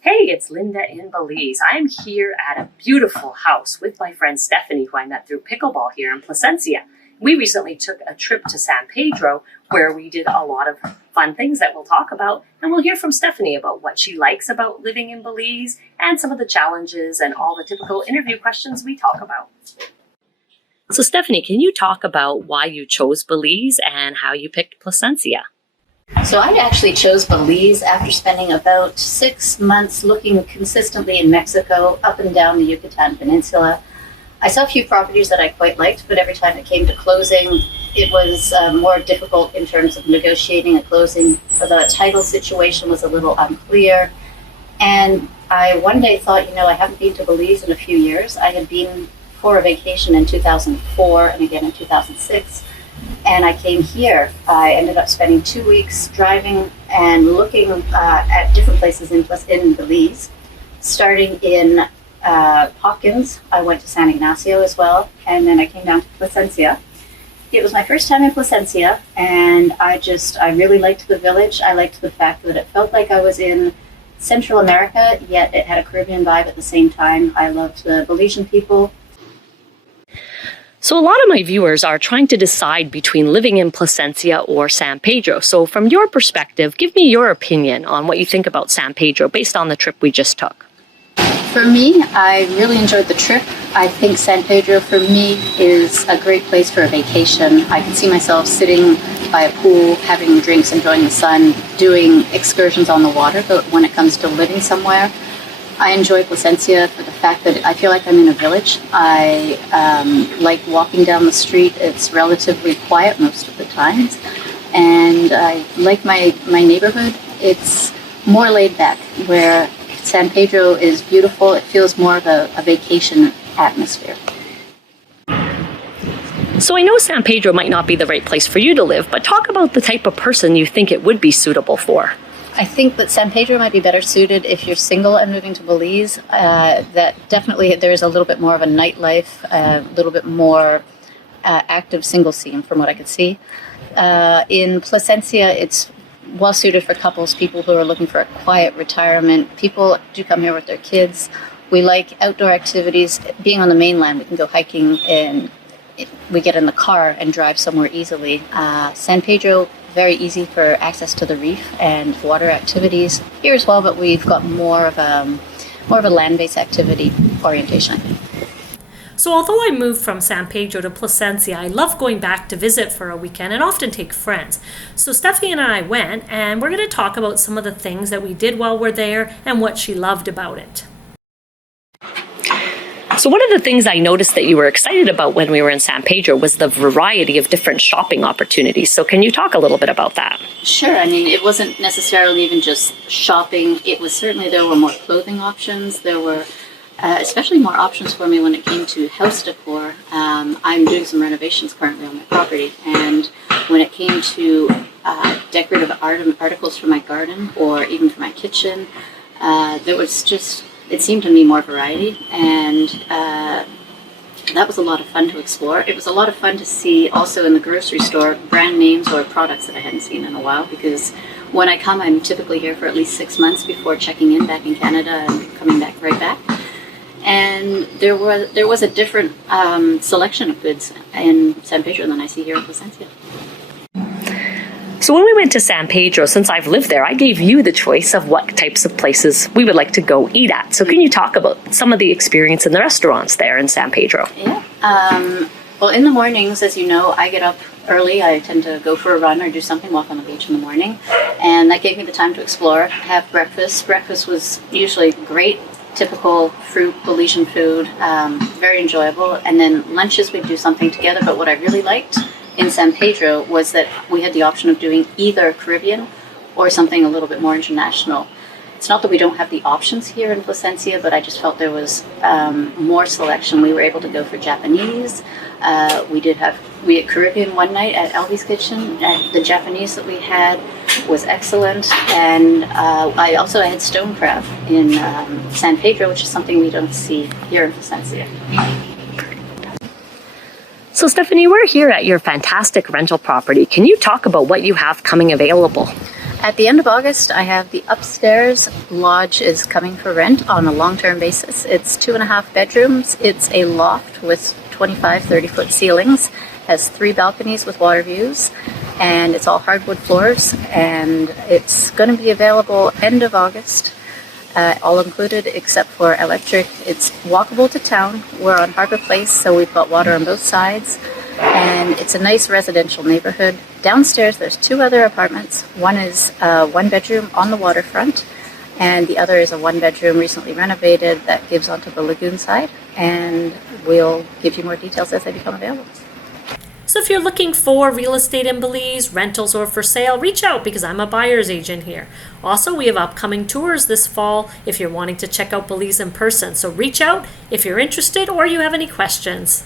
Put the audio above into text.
Hey, it's Linda in Belize. I'm here at a beautiful house with my friend Stephanie, who I met through pickleball here in Placencia. We recently took a trip to San Pedro where we did a lot of fun things that we'll talk about, and we'll hear from Stephanie about what she likes about living in Belize and some of the challenges and all the typical interview questions we talk about. So Stephanie, can you talk about why you chose Belize and how you picked Placencia? So I actually chose Belize after spending about 6 months looking consistently in Mexico, up and down the Yucatan Peninsula. I saw a few properties that I quite liked, but every time it came to closing, it was more difficult in terms of negotiating a closing. The title situation was a little unclear. And I one day thought, I haven't been to Belize in a few years. I had been for a vacation in 2004 and again in 2006. And I came here. I ended up spending 2 weeks driving and looking at different places in Belize. Starting in Hawkins, I went to San Ignacio as well, and then I came down to Placencia. It was my first time in Placencia, and I really liked the village. I liked the fact that it felt like I was in Central America, yet it had a Caribbean vibe at the same time. I loved the Belizean people. So a lot of my viewers are trying to decide between living in Placencia or San Pedro. So from your perspective, give me your opinion on what you think about San Pedro based on the trip we just took. For me, I really enjoyed the trip. I think San Pedro for me is a great place for a vacation. I can see myself sitting by a pool, having drinks, enjoying the sun, doing excursions on the water. But when it comes to living somewhere, I enjoy Placencia for the fact that I feel like I'm in a village. I like walking down the street. It's relatively quiet most of the times. And I like my neighborhood. It's more laid back, where San Pedro is beautiful. It feels more of a vacation atmosphere. So I know San Pedro might not be the right place for you to live, but talk about the type of person you think it would be suitable for. I think that San Pedro might be better suited if you're single and moving to Belize. That definitely there's a little bit more of a nightlife, a little bit more active single scene from what I could see. In Placencia, it's well suited for couples, people who are looking for a quiet retirement. People do come here with their kids. We like outdoor activities. Being on the mainland, we can go hiking and we get in the car and drive somewhere easily. San Pedro, very easy for access to the reef and water activities here as well, but we've got more of a land-based activity orientation, I think. So although I moved from San Pedro to Placencia, I love going back to visit for a weekend and often take friends. So Stephanie and I went, and we're going to talk about some of the things that we did while we're there and what she loved about it. So one of the things I noticed that you were excited about when we were in San Pedro was the variety of different shopping opportunities. So can you talk a little bit about that? Sure. I mean, it wasn't necessarily even just shopping. It was certainly there were more clothing options. There were especially more options for me when it came to house decor. I'm doing some renovations currently on my property, and when it came to decorative articles for my garden or even for my kitchen, there was just, it seemed to me, more variety, and that was a lot of fun to explore. It was a lot of fun to see also in the grocery store brand names or products that I hadn't seen in a while, because when I come, I'm typically here for at least 6 months before checking in back in Canada and coming back right back. And there was a different selection of goods in San Pedro than I see here in Placencia. So when we went to San Pedro, since I've lived there, I gave you the choice of what types of places we would like to go eat at. So can you talk about some of the experience in the restaurants there in San Pedro? Yeah. Well, in the mornings, as you know, I get up early. I tend to go for a run or do something, walk on the beach in the morning. And that gave me the time to explore, have breakfast. Breakfast was usually great. Typical fruit, Belizean food, very enjoyable. And then lunches, we'd do something together. But what I really liked in San Pedro was that we had the option of doing either Caribbean or something a little bit more international. It's not that we don't have the options here in Placencia, but I just felt there was more selection. We were able to go for Japanese. We had Caribbean one night at Elvy's Kitchen. The Japanese that we had was excellent. And I had stone crab in San Pedro, which is something we don't see here in Placencia. So Stephanie, we're here at your fantastic rental property. Can you talk about what you have coming available? At the end of August, I have the upstairs lodge is coming for rent on a long-term basis. It's 2.5 bedrooms. It's a loft with 25, 30-foot ceilings, has 3 balconies with water views, and it's all hardwood floors, and it's going to be available end of August, all included except for electric. It's walkable to town. We're on Harbor Place, so we've got water on both sides, and it's a nice residential neighborhood. Downstairs, there's 2 other apartments. One is a 1-bedroom on the waterfront, and the other is a 1-bedroom recently renovated that gives onto the lagoon side, and we'll give you more details as they become available. So if you're looking for real estate in Belize, rentals or for sale, reach out because I'm a buyer's agent here. Also, we have upcoming tours this fall if you're wanting to check out Belize in person. So reach out if you're interested or you have any questions.